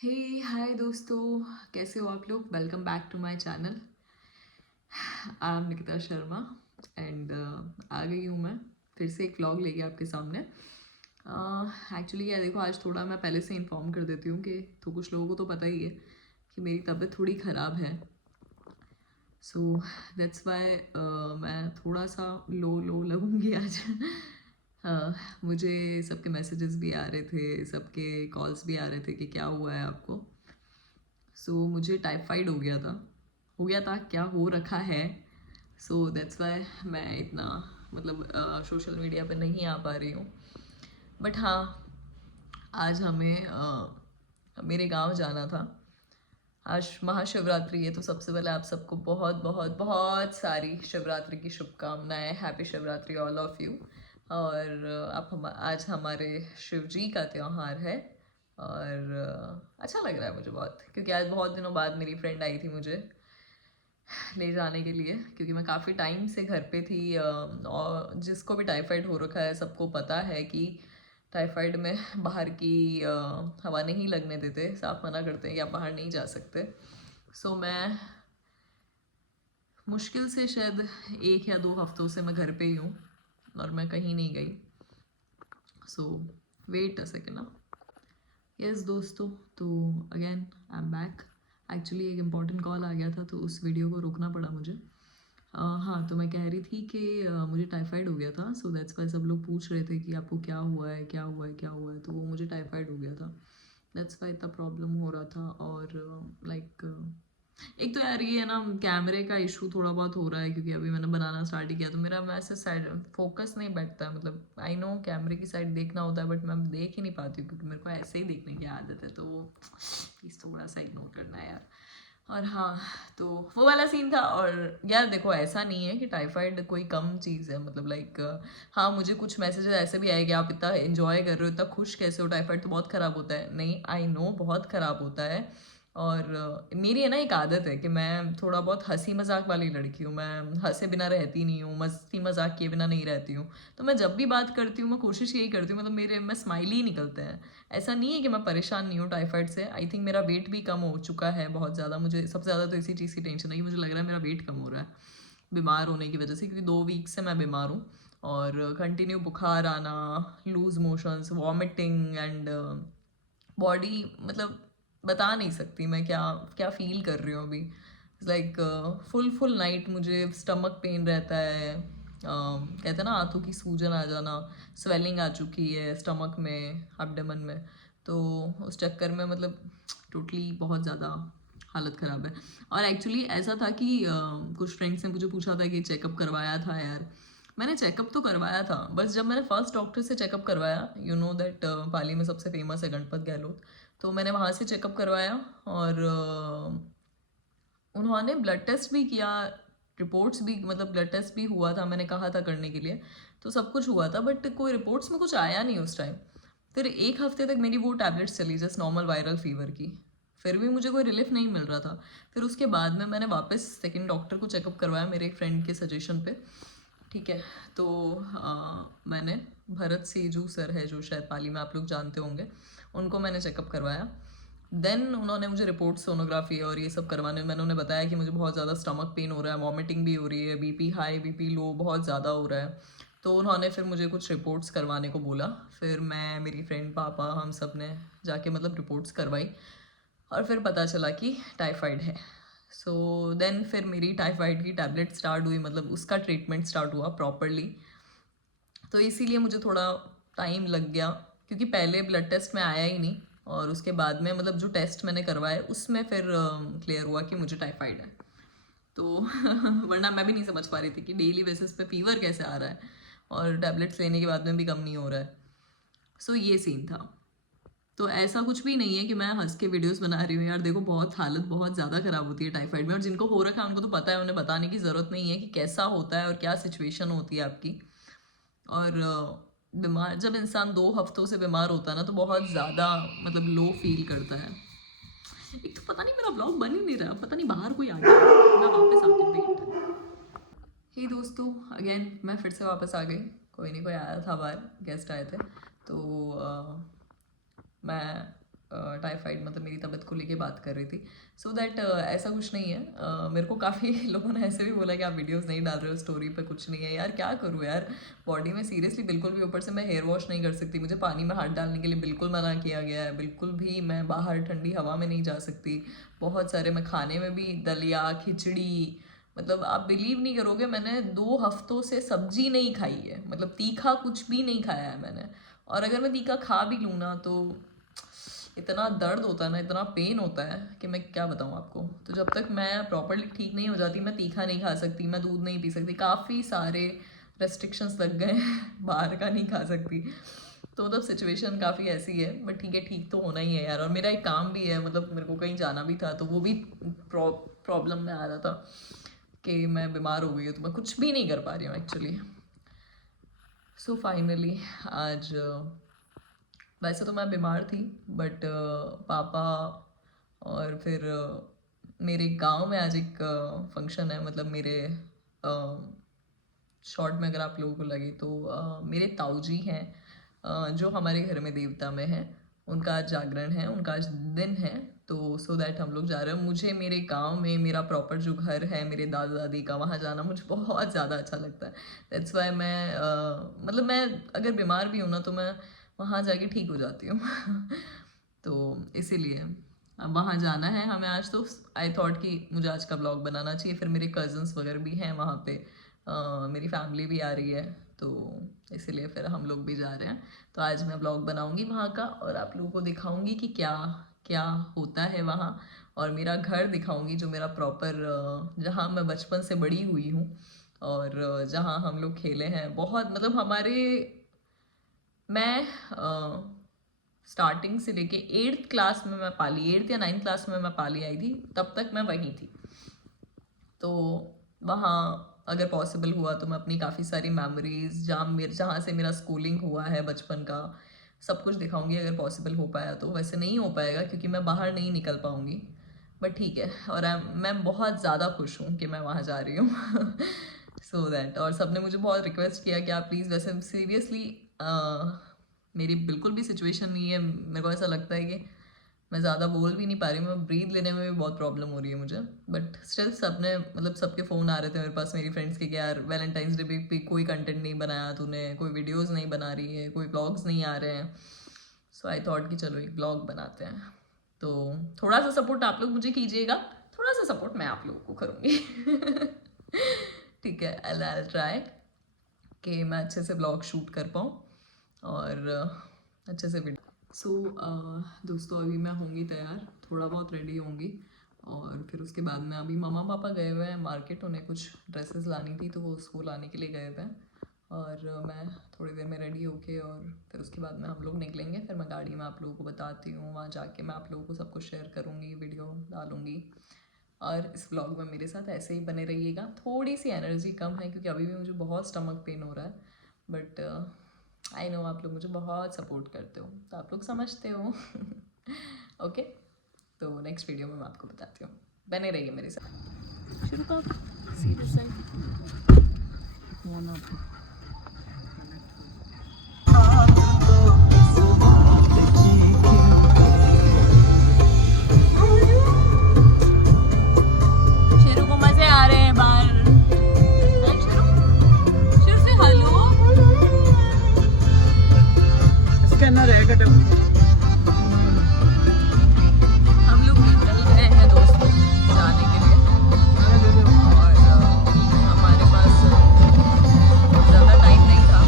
हे हाय दोस्तों, कैसे हो आप लोग। Welcome back to my channel. I am Nikita Sharma and आ गई हूँ मैं फिर से एक व्लॉग लेके आपके सामने। एक्चुअली क्या देखो, आज थोड़ा मैं पहले से इन्फॉर्म कर देती हूँ कि तो कुछ लोगों को तो पता ही है कि मेरी तबीयत थोड़ी ख़राब है। सो दैट्स वाई मैं थोड़ा सा लो लगूँगी आज। मुझे सबके मैसेजेस भी आ रहे थे, सबके कॉल्स भी आ रहे थे कि क्या हुआ है आपको। मुझे टाइफाइड हो गया था क्या हो रखा है। दैट्स वाई मैं इतना मतलब सोशल मीडिया पे नहीं आ पा रही हूँ। बट हाँ, आज हमें मेरे गांव जाना था। आज महाशिवरात्रि है, तो सबसे पहले आप सबको बहुत बहुत बहुत सारी शिवरात्रि की शुभकामनाएं। Happy Shivratri all of you. और आज हमारे शिव जी का त्यौहार है। और अच्छा लग रहा है मुझे बहुत, क्योंकि आज बहुत दिनों बाद मेरी फ्रेंड आई थी मुझे ले जाने के लिए, क्योंकि मैं काफ़ी टाइम से घर पे थी। और जिसको भी टाइफाइड हो रखा है सबको पता है कि टाइफाइड में बाहर की हवा नहीं लगने देते, साफ मना करते हैं कि आप बाहर नहीं जा सकते। मैं मुश्किल से शायद 1 या 2 हफ्तों से मैं घर पे ही हूँ और मैं कहीं नहीं गई। वेट अ सेकेंड ना। यस दोस्तों, तो again I am back. Actually एक इम्पॉर्टेंट कॉल आ गया था तो उस वीडियो को रोकना पड़ा मुझे। हाँ, तो मैं कह रही थी कि मुझे टाइफाइड हो गया था। दैट्स वाई सब लोग पूछ रहे थे कि आपको क्या हुआ है, क्या हुआ है, क्या हुआ है। तो वो मुझे टाइफाइड हो गया था। दैट्स वाई इतना प्रॉब्लम हो रहा था। और लाइक एक तो यार ये है ना, कैमरे का इशू थोड़ा बहुत हो रहा है, क्योंकि अभी मैंने बनाना स्टार्ट ही किया तो मेरा वैसे साइड फोकस नहीं बैठता है। मतलब आई नो कैमरे की साइड देखना होता है, बट मैं देख ही नहीं पाती हूँ क्योंकि मेरे को ऐसे ही देखने की आदत है। तो वो प्लीज़ थोड़ा सा इग्नोर करना है यार। और हाँ, तो वो वाला सीन था। और यार देखो, ऐसा नहीं है कि टाइफाइड कोई कम चीज़ है। मतलब लाइक हाँ, मुझे कुछ मैसेजेस ऐसे भी आए कि आप इतना एंजॉय कर रहे हो, इतना खुश कैसे हो, टाइफाइड तो बहुत ख़राब होता है। नहीं, आई नो बहुत ख़राब होता है। और मेरी है ना एक आदत है कि मैं थोड़ा बहुत हंसी मजाक वाली लड़की हूँ। मैं हंसे बिना रहती नहीं हूँ, मस्ती मजाक किए बिना नहीं रहती हूँ। तो मैं जब भी बात करती हूँ मैं कोशिश यही करती हूँ, मतलब मेरे में स्माइली ही निकलते हैं। ऐसा नहीं है कि मैं परेशान नहीं हूँ टाइफाइड से। आई थिंक मेरा वेट भी कम हो चुका है बहुत ज़्यादा। मुझे सबसे ज़्यादा तो इसी चीज़ की टेंशन है कि मुझे लग रहा है मेरा वेट कम हो रहा है बीमार होने की वजह से, क्योंकि 2 वीक से मैं बीमार हूँ। और कंटिन्यू बुखार आना, loose motions, vomiting and body, मतलब बता नहीं सकती मैं क्या क्या फील कर रही हूँ अभी। लाइक फुल नाइट मुझे स्टमक पेन रहता है। कहते हैं ना, आंतों की सूजन आ जाना, स्वेलिंग आ चुकी है स्टमक में, एब्डोमेन में। तो उस चक्कर में मतलब टोटली बहुत ज़्यादा हालत ख़राब है। और एक्चुअली ऐसा था कि कुछ फ्रेंड्स ने मुझे पूछा था कि चेकअप करवाया था यार। मैंने चेकअप तो करवाया था, बस जब मैंने फर्स्ट डॉक्टर से चेकअप करवाया, यू नो दैट पाली में सबसे फेमस है गणपत गहलोत। तो मैंने वहाँ से चेकअप करवाया। और उन्होंने ब्लड टेस्ट भी किया, रिपोर्ट्स भी, मतलब ब्लड टेस्ट भी हुआ था, मैंने कहा था करने के लिए। तो सब कुछ हुआ था, बट कोई रिपोर्ट्स में कुछ आया नहीं उस टाइम। फिर 1 हफ्ते तक मेरी वो टैबलेट्स चली जस्ट नॉर्मल वायरल फीवर की। फिर भी मुझे कोई रिलीफ नहीं मिल रहा था। फिर उसके बाद में मैंने वापस सेकंड डॉक्टर को चेकअप करवाया मेरे एक फ्रेंड के सजेशन पे। ठीक है। तो मैंने भरत सेजू सर है जो शायद पाली में आप लोग जानते होंगे, उनको मैंने चेकअप करवाया। देन उन्होंने मुझे रिपोर्ट, सोनोग्राफी और ये सब करवाने, मैंने उन्हें बताया कि मुझे बहुत ज़्यादा स्टमक पेन हो रहा है, वॉमिटिंग भी हो रही है, बीपी हाई बीपी लो बहुत ज़्यादा हो रहा है। तो उन्होंने फिर मुझे कुछ रिपोर्ट्स करवाने को बोला। फिर मैं, मेरी फ्रेंड, पापा, हम सब ने जाके मतलब रिपोर्ट्स करवाई। और फिर पता चला कि टाइफाइड है। देन फिर मेरी टाइफाइड की टैबलेट स्टार्ट हुई, मतलब उसका ट्रीटमेंट स्टार्ट हुआ प्रॉपरली। तो इसीलिए मुझे थोड़ा टाइम लग गया, क्योंकि पहले ब्लड टेस्ट में आया ही नहीं। और उसके बाद में मतलब जो टेस्ट मैंने करवाए उसमें फिर क्लियर हुआ कि मुझे टाइफाइड है। तो वरना मैं भी नहीं समझ पा रही थी कि डेली बेसिस पे फीवर कैसे आ रहा है और टैबलेट्स लेने के बाद में भी कम नहीं हो रहा है। ये सीन था। तो ऐसा कुछ भी नहीं है कि मैं हंस के वीडियोस बना रही हूँ यार। देखो, बहुत हालत बहुत ज़्यादा ख़राब होती है टाइफाइड में, और जिनको हो रखा है उनको तो पता है, उन्हें बताने की ज़रूरत नहीं है कि कैसा होता है और क्या सिचुएशन होती है आपकी। और बीमार, जब इंसान 2 हफ्तों से बीमार होता है ना, तो बहुत ज़्यादा मतलब लो फील करता है। एक तो पता नहीं मेरा ब्लॉग बन ही नहीं रहा, पता नहीं बाहर कोई आ गया। मैं वापस आती हूँ, वेट। हे दोस्तों, अगेन मैं फिर से वापस आ गई। कोई नहीं, कोई आया था बाहर, गेस्ट आए थे। तो मैं टाइफाइड, मतलब मेरी तबीयत लेके बात कर रही थी। सो दैट ऐसा कुछ नहीं है। मेरे को काफ़ी लोगों ने ऐसे भी बोला कि आप वीडियोस नहीं डाल रहे हो, स्टोरी पे कुछ नहीं है। यार क्या करूँ यार, बॉडी में सीरियसली बिल्कुल भी, ऊपर से मैं हेयर वॉश नहीं कर सकती, मुझे पानी में हाथ डालने के लिए बिल्कुल मना किया गया है, बिल्कुल भी मैं बाहर ठंडी हवा में नहीं जा सकती। बहुत सारे, मैं खाने में भी दलिया खिचड़ी, मतलब आप बिलीव नहीं करोगे, मैंने 2 हफ्तों से सब्जी नहीं खाई है, मतलब तीखा कुछ भी नहीं खाया है मैंने। और अगर मैं तीखा खा भी लूँ ना तो इतना दर्द होता है ना, इतना पेन होता है कि मैं क्या बताऊँ आपको। तो जब तक मैं प्रॉपरली ठीक नहीं हो जाती, मैं तीखा नहीं खा सकती, मैं दूध नहीं पी सकती, काफ़ी सारे रेस्ट्रिक्शंस लग गए हैं बाहर का नहीं खा सकती। तो मतलब सिचुएशन काफ़ी ऐसी है, बट ठीक है, ठीक तो होना ही है यार। और मेरा एक काम भी है, मतलब मेरे को कहीं जाना भी था, तो वो भी प्रॉब्लम में आ रहा था कि मैं बीमार हो गई हूँ, तो मैं कुछ भी नहीं कर पा रही हूँ एक्चुअली। सो फाइनली आज वैसे तो मैं बीमार थी, बट पापा और फिर मेरे गांव में आज एक फंक्शन है, मतलब मेरे शॉर्ट में अगर आप लोगों को लगे तो मेरे ताऊजी हैं जो हमारे घर में देवता में हैं, उनका आज जागरण है, उनका आज दिन है। तो सो दैट हम लोग जा रहे हैं। मुझे मेरे गांव में मेरा प्रॉपर जो घर है मेरे दादा दादी का, वहाँ जाना मुझे बहुत ज़्यादा अच्छा लगता है। दैट्स वाई मैं मतलब मैं अगर बीमार भी हूँ ना तो मैं वहाँ जाके ठीक हो जाती हूँ तो इसीलिए अब वहाँ जाना है हमें आज। तो आई थॉट कि मुझे आज का ब्लॉग बनाना चाहिए। फिर मेरे कज़न्स वगैरह भी हैं वहाँ पे, मेरी फैमिली भी आ रही है, तो इसीलिए फिर हम लोग भी जा रहे हैं। तो आज मैं ब्लॉग बनाऊँगी वहाँ का और आप लोगों को दिखाऊँगी कि क्या क्या होता है वहाँ, और मेरा घर दिखाऊँगी जो मेरा प्रॉपर जहाँ मैं बचपन से बड़ी हुई हूँ और जहाँ हम लोग खेले हैं बहुत। मतलब हमारे, मैं स्टार्टिंग से लेके 8th क्लास में मैं पाली, 8th या 9th क्लास में मैं पाली आई थी, तब तक मैं वहीं थी। तो वहाँ अगर पॉसिबल हुआ तो मैं अपनी काफ़ी सारी मेमोरीज, जहाँ से मेरा स्कूलिंग हुआ है बचपन का, सब कुछ दिखाऊंगी अगर पॉसिबल हो पाया तो। वैसे नहीं हो पाएगा क्योंकि मैं बाहर नहीं निकल पाऊँगी, बट ठीक है। और मैं बहुत ज़्यादा खुश हूँ कि मैं वहाँ जा रही हूँ सो दैट। और सबने मुझे बहुत रिक्वेस्ट किया कि आप प्लीज़, वैसे सीरियसली मेरी बिल्कुल भी सिचुएशन नहीं है, मेरे को ऐसा लगता है कि मैं ज़्यादा बोल भी नहीं पा रही हूँ, मैं ब्रीथ लेने में भी बहुत प्रॉब्लम हो रही है मुझे। बट स्टिल सबने, मतलब सबके फ़ोन आ रहे थे मेरे पास, मेरी फ्रेंड्स के, कि यार वैलेंटाइंस डे पे कोई कंटेंट नहीं बनाया तूने, कोई वीडियोस नहीं बना रही है, कोई ब्लॉग्स नहीं आ रहे हैं। सो आई थॉट कि चलो एक ब्लॉग बनाते हैं। तो थोड़ा सा सपोर्ट आप लोग मुझे कीजिएगा, थोड़ा सा सपोर्ट मैं आप लोगों को करूँगी ठीक है, आई ट्राई कि मैं अच्छे से ब्लॉग शूट कर पाऊँ और अच्छे से वीडियो। सो दोस्तों अभी मैं होंगी तैयार, थोड़ा बहुत रेडी होंगी, और फिर उसके बाद में अभी मम्मा पापा गए हुए हैं मार्केट, उन्हें कुछ ड्रेसेस लानी थी तो वो उसको लाने के लिए गए हुए हैं। और मैं थोड़ी देर में रेडी होके और फिर उसके बाद में हम लोग निकलेंगे। फिर मैं गाड़ी में आप लोगों को बताती हूँ, वहाँ जाके मैं आप लोगों को सब कुछ शेयर करूँगी, वीडियो डालूँगी। और इस व्लॉग में मेरे साथ ऐसे ही बने रहिएगा। थोड़ी सी एनर्जी कम है क्योंकि अभी भी मुझे बहुत स्टमक पेन हो रहा है, बट आई नो आप लोग मुझे बहुत सपोर्ट करते हो तो आप लोग समझते हो ओके तो नेक्स्ट वीडियो में मैं आपको बताती हूँ, बने रहिए मेरे साथ। शुरू कर, सीरियस साइड शेरू को मजे आ रहे हैं बाहर। शेरू से हेलो, स्कैनर है कटम। हम लोग निकल गए हैं दोस्तों जाने के लिए, और हमारे पास ज़्यादा टाइम नहीं था,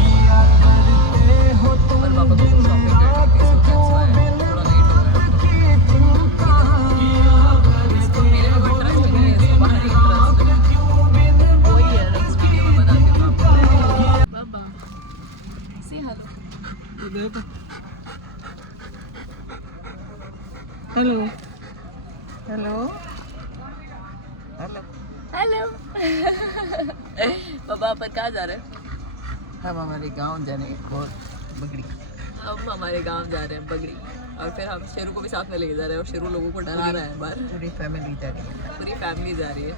पर पापा को शॉपिंग करनी थी, सो दैट्स व्हाई थोड़ा लेट हो गया। इसको मेरे में कोई ट्रस्ट नहीं है, इसको बाहर ही ट्रस्ट है। वही है, नेक्स्ट वीडियो में बताती हूँ आपको। बाबा से hello, hello hello hello hello पापा पर कहाँ जा रहे हैं? हम हमारे गांव जाने और बगड़ी। हम हमारे गांव जा रहे हैं बगड़ी, और फिर हम शेरू को भी साथ में ले जा रहे हैं, और शेरू लोगों को डरा रहा है बाहर। पूरी फैमिली जा रही है। पूरी फैमिली जा रही है।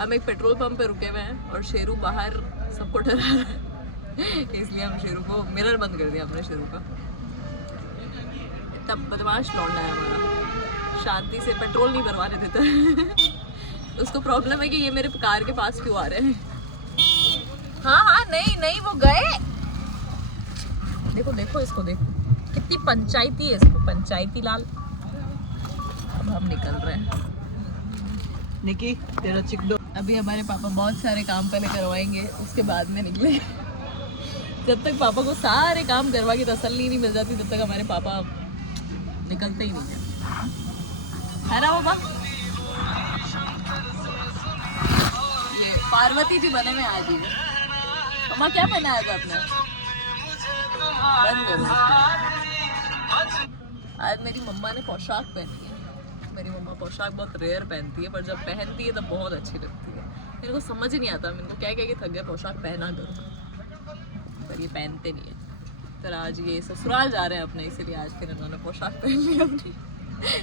हम एक पेट्रोल पंप पे रुके हुए हैं और शेरू बाहर सबको डरा रहा है इसलिए हम शेरू को, मिरर बंद कर दिया हमने शेरू का। तब बदमाश लौंडा है हमारा शांति से पेट्रोल नहीं भरवाने देता। उसको प्रॉब्लम है कि ये मेरे कार के पास क्यों आ रहे हैं। हाँ नहीं नहीं वो गए। देखो देखो इसको देखो कितनी पंचायती है इसको, पंचायती लाल। अब हम निकल रहे हैं। निकी तेरा चिकडो। अभी हमारे पापा बहुत सारे काम पहले करवाएंगे, उसके बाद में निकले। जब तक पापा को सारे काम करवा के तसल्ली नहीं मिल जाती तब तक हमारे पापा निकलते ही नहीं है ना पापा। ये पार्वती जी बने में आज ही। मम्मा क्या पहनाया था आपने? आज मेरी मम्मा ने पोशाक पहनी है। मेरी मम्मा पोशाक बहुत रेयर पहनती है, पर जब पहनती है तब बहुत अच्छी लगती है। मेरे को समझ ही नहीं आता, मेरे को क्या क्या थक गया पोशाक पहना करो, पर ये पहनते नहीं है। फिर आज ये ससुराल जा रहे हैं अपने, इसीलिए आज फिर इन्होंने पोशाक पहन ली अपनी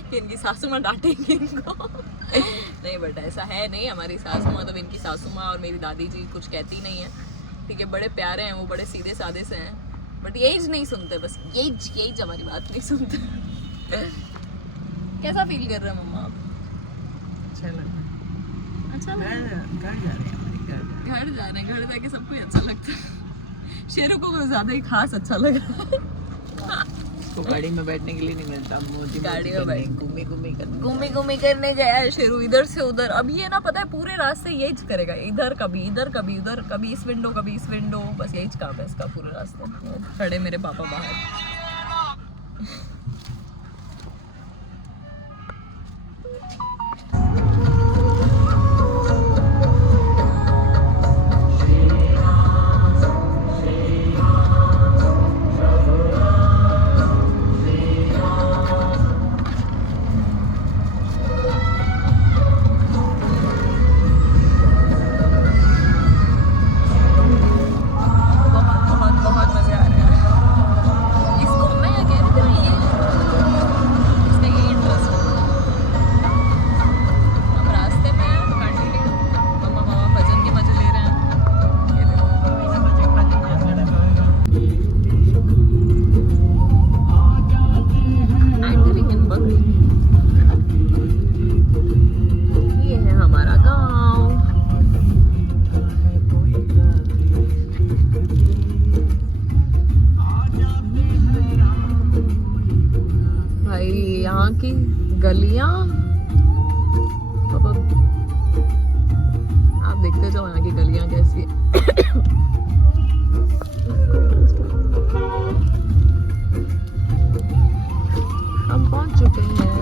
कि इनकी सासू माँ डांटेंगी इनको। नहीं बट ऐसा है नहीं, हमारी सासू माँ, मतलब इनकी सासू माँ और मेरी दादी जी कुछ कहती नहीं है, ठीक है। बड़े प्यारे हैं वो, बड़े सीधे साधे से हैं, बट यही नहीं सुनते, बस यही हमारी बात नहीं सुनते। कैसा फील कर रहे हैं मम्मा आप? अच्छा लग रहा है। अच्छा लग रहा है। घर जा रहे हैं हमारे घर। घर जा रहे हैं, घर जाके सबको ही अच्छा लगता है। शेरों को कुछ ज्यादा ही खास अच्छा लग रहा है। उसको गाड़ी में बैठने के लिए नहीं मिलता, गाड़ी में बैठ घूमी घूमी करने गया है शेरू इधर से उधर। अब ये ना पता है पूरे रास्ते यही करेगा, इधर कभी उधर, कभी इस विंडो, बस यही काम है इसका पूरे रास्ते। खड़े मेरे पापा बाहर। यहाँ की गलियां आप देखते जाओ, यहाँ की गलियां कैसी है। हम पहुंच चुके हैं।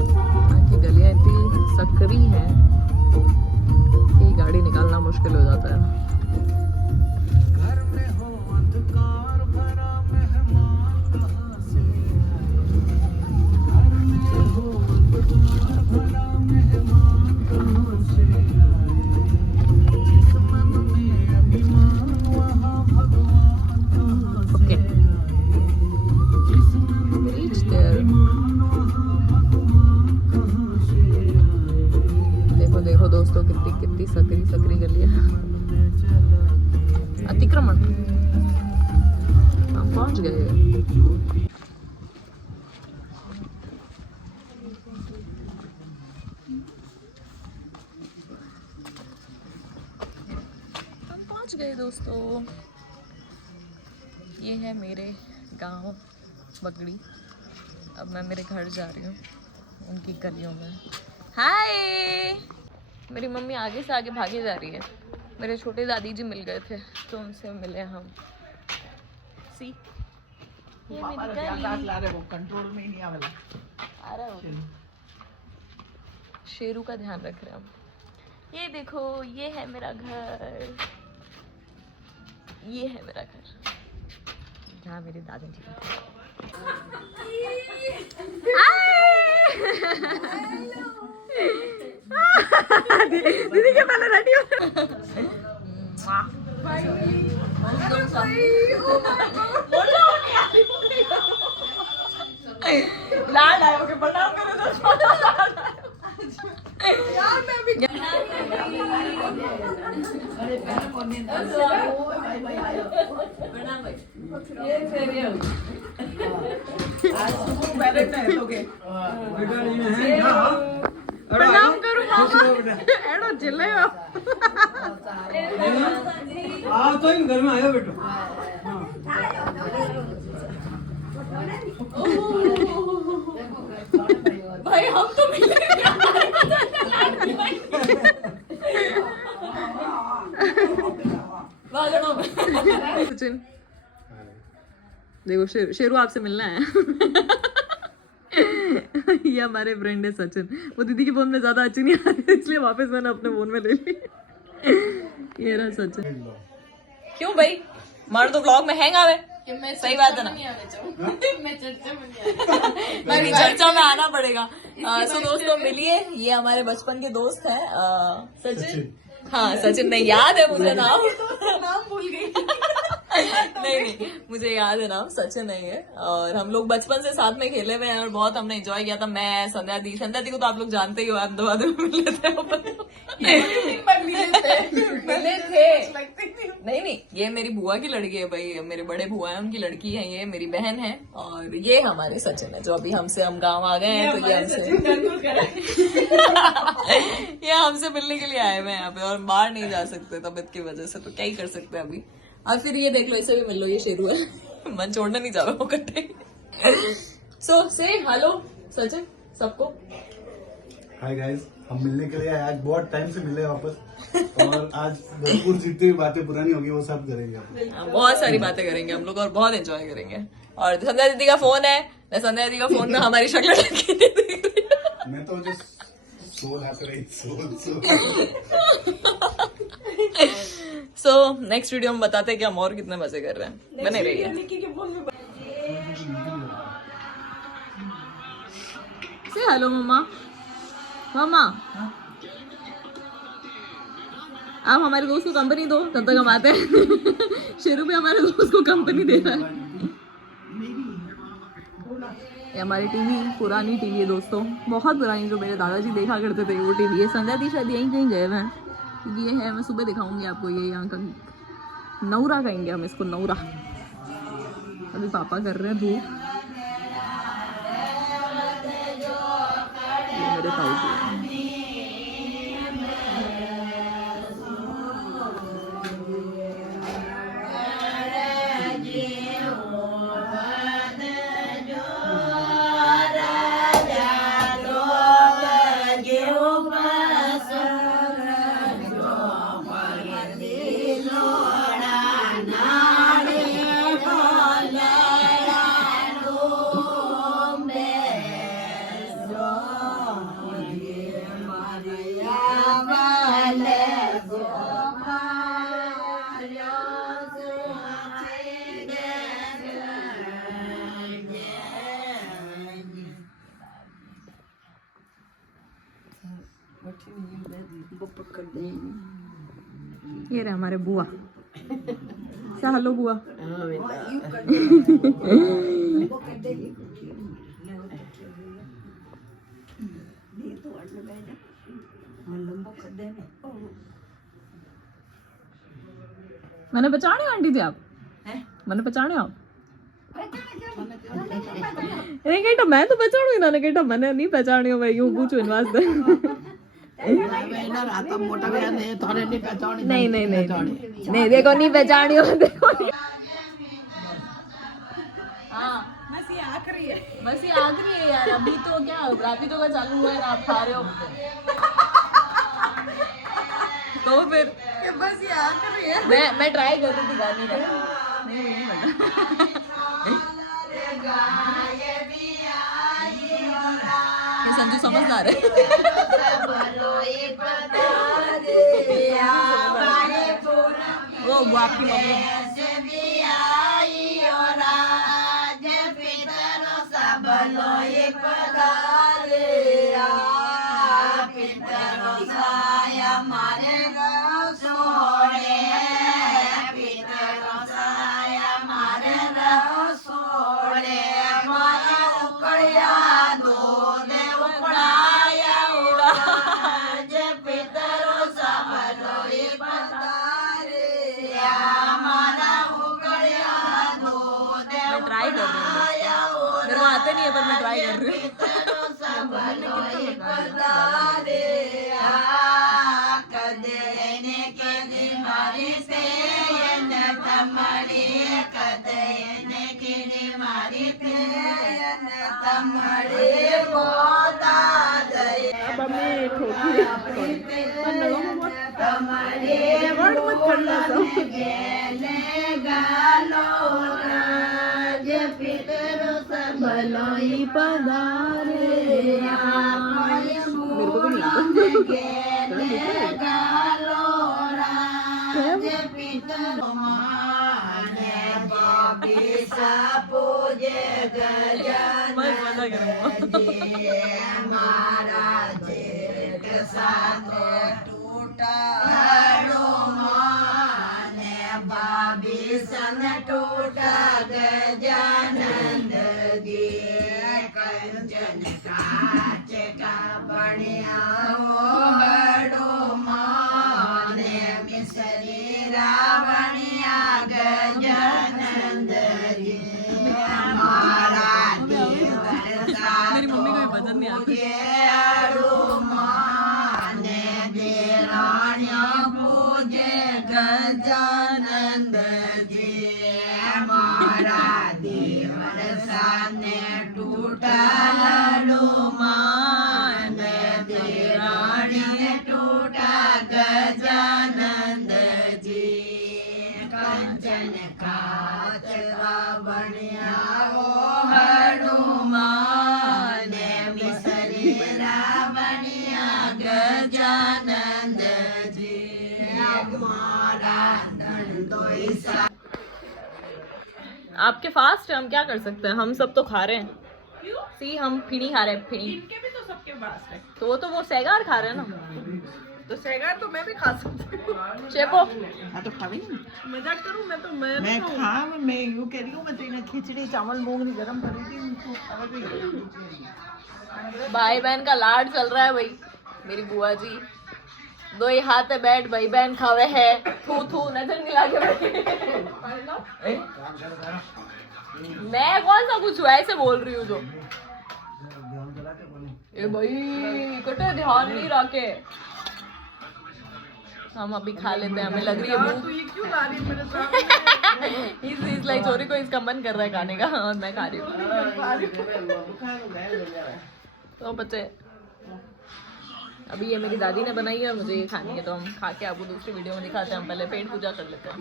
यहाँ की गलियां इतनी सकरी हैं कि गाड़ी निकालना मुश्किल हो जाता है। देखो दोस्तों कितनी सकरी गली है। अतिक्रमण। हम पहुंच गए। हम पहुंच गए दोस्तों। ये है मेरे गांव बगड़ी। अब मैं मेरे घर जा रही हूँ, उनकी गलियों में। हाय, मेरी मम्मी आगे से आगे भागे जा रही है। मेरे छोटे दादी जी मिल गए थे तो उनसे मिले हम। सी ये मेरी गली। ला रहे वो कंट्रोल में ही नहीं आवेला। आ रहा है शेरू का ध्यान रख रहे हैं हम। ये देखो, ये है मेरा घर, ये है मेरा घर जहाँ मेरे दादा जी दीदी के पहले रेडी हो। लाल आयो के प्रणाम करो यार। मैं भी प्रणाम भाई। प्रणाम करो मामा एडो चिल्ले आओ तो इन घर में आयो बेटो भाई हम तो मिले सचिन देखो शेरू आपसे मिलना है ये हमारे फ्रेंड है सचिन वो दीदी के फोन में ज्यादा अच्छी नहीं आ रही इसलिए वापस मैंने अपने फोन में ले ली ये रहा सचिन क्यों भाई मारो तो व्लॉग में हैंग आवे सही बात है ना मैं चर्चा में आना पड़ेगा सो दोस्तों मिलिए ये हमारे बचपन के दोस्त हैं सचिन हाँ सचिन नहीं याद है मुझे नाम भूल गई नहीं मुझे याद है नाम सचिन है ये और हम लोग बचपन से साथ में खेले हुए हैं और बहुत हमने एंजॉय किया था मैं संध्या दी को तो आप लोग जानते ही हो अहमदाबाद में मिले थे मिले थे नहीं ये मेरी बुआ की लड़की है भाई मेरे बड़े बुआ है उनकी लड़की है ये मेरी बहन है और ये हमारे सचिन है जो अभी हम गाँव आ गए हैं तो ये हमसे ये हमसे मिलने के लिए आए हुए हैं यहाँ पे और बाहर नहीं जा सकते तबीयत की वजह से तो क्या ही कर सकते हैं अभी और फिर ये देख लो इसे भी मिल लो ये शेरू है मन छोड़ना नहीं जा रहा वो कट्टे सो से हेलो सचिन सबको हाय गाइस हम मिलने के लिए आए आज बहुत टाइम से मिले वापस और आज भरपूर जितनी भी बातें पुरानी होगी वो सब करेंगे हम बहुत सारी बातें करेंगे हम लोग और बहुत एंजॉय करेंगे और संध्या दीदी का फोन है संध्या दीदी का फोन में हमारी शक्ल ढकी नहीं दिख रही मैं तो जस्ट सोल हाथ रही सोल सो नेक्स्ट वीडियो में बताते हैं कि हम और कितने मजे कर रहे हैं बने रहिए से हेलो मम्मा मामा आप हमारे दोस्त को कंपनी दो तब तक हम आते हैं शेरू भी हमारे दोस्त को कंपनी दे रहा है ये हमारी टीवी पुरानी टीवी है दोस्तों बहुत पुरानी जो मेरे दादाजी देखा करते थे वो टीवी है संध्या दी शायद यहीं कहीं गए हुए हैं क्योंकि ये है मैं सुबह दिखाऊंगी आपको ये यहाँ का नौरा कहेंगे हम इसको नौरा अभी पापा कर रहे हैं धूप ये मेरे ताऊ जी हैं। ये रहे हमारे बुआ क्या हेलो बुआ मैंने पहचाने आंटी थी आप मैंने पहचाने आप नहीं कहता मैं तो पहचानू इन्होंने कहता मैंने नहीं पहचानी मैं यूं पूछू इन वास्ते नहीं नहीं देखो नहीं पहचानी हो देखो हाँ बस ये आखिरी है यार अभी तो क्या राती तो का चालू हुआ है ना आप खा रहे हो तो फिर बस ये आखिरी है मैं ट्राई कर रही थी गाने का नहीं ये संजू समझदार है वो आपकी मम्मी आते नहीं है पर मैं ट्राई कर रही हूँ। मजा करूँगा। मेरी मम्मी को भी भजन नहीं आता। आपके फास्ट है, हम क्या कर सकते हैं, हम सब तो खा रहे हैं। सी हम फिनी खा रहे हैं, फिनी। इनके भी तो सबके पास है। तो वो सैगार खा रहे हैं ना। तो सेगार तो मैं भी खा सकती हूँ। शेपो हाँ तो खावी नहीं। मजाक करूँ मैं तो मैं खा मैं यूँ कह रही हूँ मैं तेरी खिचड़ी चावल मूंगनी गरम करी थी उनको भाई बहन का लाड चल रहा है भाई। मेरी बुआ जी दो ही हाथ है बैठ भाई बहन खावे है थू थू नजर मिला के बैठे। मैं कौन सा कुछ ऐसे बोल रही हूँ जो ए भाई कटे ध्यान नहीं रखे। हम अभी खा लेते हैं, हमें लग रही है भूख। ये क्यों ला रही है मेरे सामने? इस लाइक चोरी को इसका मन कर रहा है खाने का और मैं खा रही हूँ। तो बच्चे अभी ये मेरी दादी ने बनाई है और मुझे ये खानी है, तो हम खा के आपको दूसरी वीडियो में दिखाते हैं। हम पहले पेट पूजा कर लेते हैं।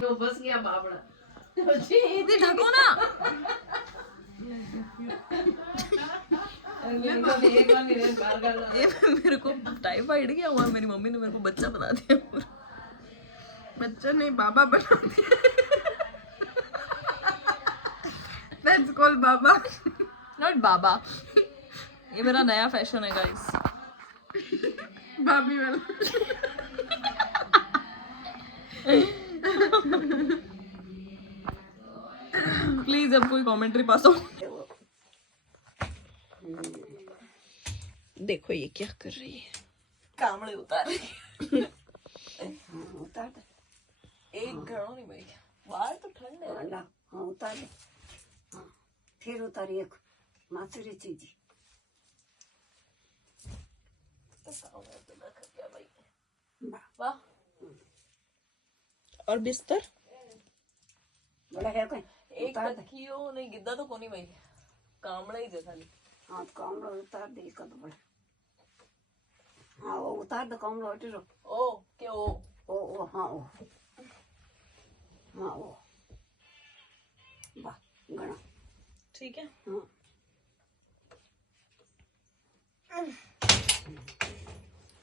तो बस गया बाबड़ा। ढको ना। ये मेरे को टाइफाइड क्या हुआ, मेरी मम्मी ने मेरे को बच्चा बना दिया। बच्चा नहीं बाबा बना दिया। That's called Baba. नॉट बाबा, ये मेरा नया फैशन है गाइस। भाभी वाला। प्लीज अब कोई कमेंट्री पास हो। देखो ये क्या कर रही है, कामड़े उतार रही है। उतार दे एक घड़ो नहीं भाई, बाहर तो ठंड है। अंडा हाँ उतार दे हाँ फिर उतार एक मासूरी चीज वाह। और बिस्तर बड़ा है कोई एक उतार दे तकियो नहीं, गिद्दा तो कोनी भाई, कामड़ा ही जैसा नहीं। हाँ तो कमलो उतार दे कद बड़ा हाँ वो उतार दे कमलो हटी रो ओ के ओ ओ हाँ ओ हाँ ओ वाह गणा ठीक है। हाँ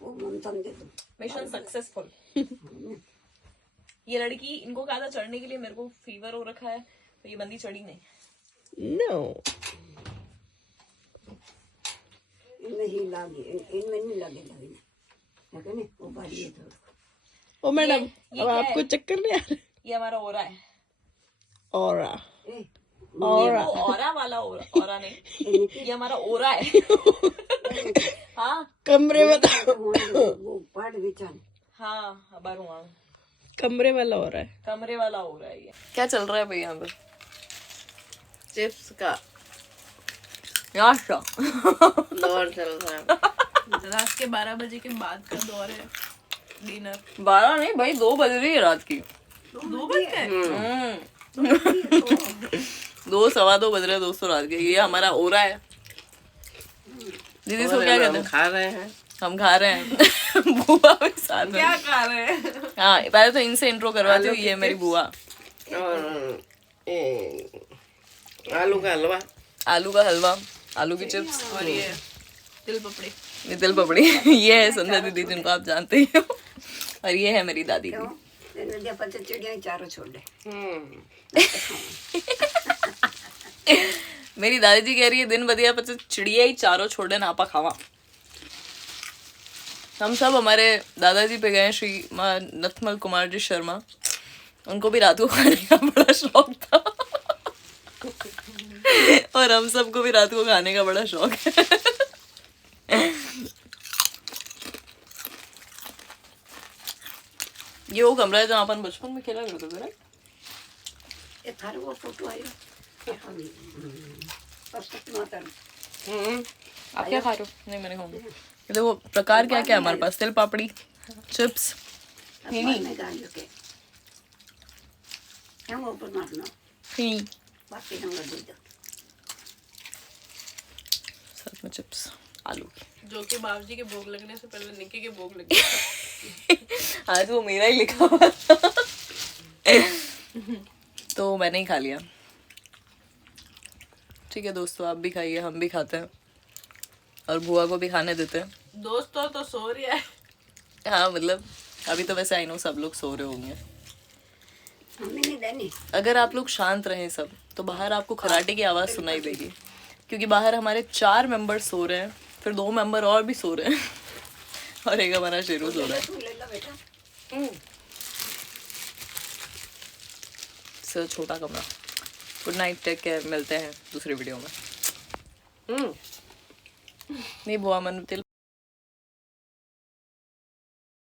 वो मंथन दे दो मिशन सक्सेसफुल। ये लड़की इनको कहा था चढ़ने के लिए, मेरे को फीवर हो रखा है तो ये बंदी चढ़ी नहीं। नो इनमें ही लागे इनमें नहीं लगे है कि नहीं वो भारी है थोड़ा ओ मैडम ये अब क्या आपको है? चक्कर नहीं आ रहा? ये हमारा ओरा है। ऑरा ए ये वो ओरा वाला ओरा नहीं, ये हमारा ओरा है। हाँ कमरे वाला वो पाट बिछाने हाँ अब वहाँ कमरे वाला हो रहा है। कमरे वाला हो रहा है ये। क्या चल रहा है भाई यहाँ पे? चिप्स का याशा दौर चल रहा है। रात के 12 बजे के बाद का दौर है डिनर। 12 नहीं भाई, 2 बज रही है रात की। 2 बज गए। 2 सवा 2 बज रहे हैं दोस्तों रात के। ये हमारा ओरा है। दीदी इसको क्या कहते हैं? खा रहे हैं। हम खा रहे हैं। बुआ भी साथ में। क्या खा रहे हैं? हाँ पहले तो इनसे इंट्रो करवाती हूँ। ये मेरी बुआ। और आलू का हलवा, आलू का हलवा, आलू की चिप्स और ये तिल पपड़ी। ये तिल पपड़ी। ये है संध्या दीदी जिनको आप जानते ही हो। और ये है मेरी दादी। नदिया पर तो चिड़िया ही चारों छोड़ दे। मेरी दादी जी कह रही है दिन बदिया पर चिड़िया ही चारों छोड़े नापा खावा। हम सब हमारे दादाजी पे गए, श्री नथमल कुमार जी शर्मा। उनको भी रात को खाने का बड़ा शौक था। और हम सबको भी रात को खाने का बड़ा शौक है। ये वो कमरा है जहाँ अपन बचपन में खेला करते थे। ये थारे वो फोटो आयो आप क्या खा रहे हो? नहीं मैंने खाऊंगी। ये देखो प्रकार क्या क्या है हमारे पास। तिल पापड़ी, चिप्स, में गालियों के हम ऊपर मारना फीनी, बाकी नंबर दे दो। साथ में चिप्स आलू की। जो कि बाबूजी के भोग लगने से पहले निक्की के भोग लगे। आज वो मेरा ही लिखा हुआ था। तो मैंने ही खा लिया। ठीक है दोस्तों, आप भी खाइए, हम भी खाते हैं और बुआ को भी खाने देते हैं। दोस्तों तो सो रही है। हाँ मतलब अभी तो वैसे आई नो सब लोग सो रहे होंगे। हमें नहीं देनी। अगर आप लोग शांत रहें सब तो बाहर आपको खराटे की आवाज़ सुनाई देगी, क्योंकि बाहर हमारे 4 मेंबर सो रहे हैं, फिर 2 मेंबर और भी सो रहे हैं और एक हमारा शेरू सो रहा है। तू ले लो बेटा। सर छोटा कमरा। गुड नाइट, टेक केयर, मिलते हैं दूसरी वीडियो में। नहीं बुआ मन तिल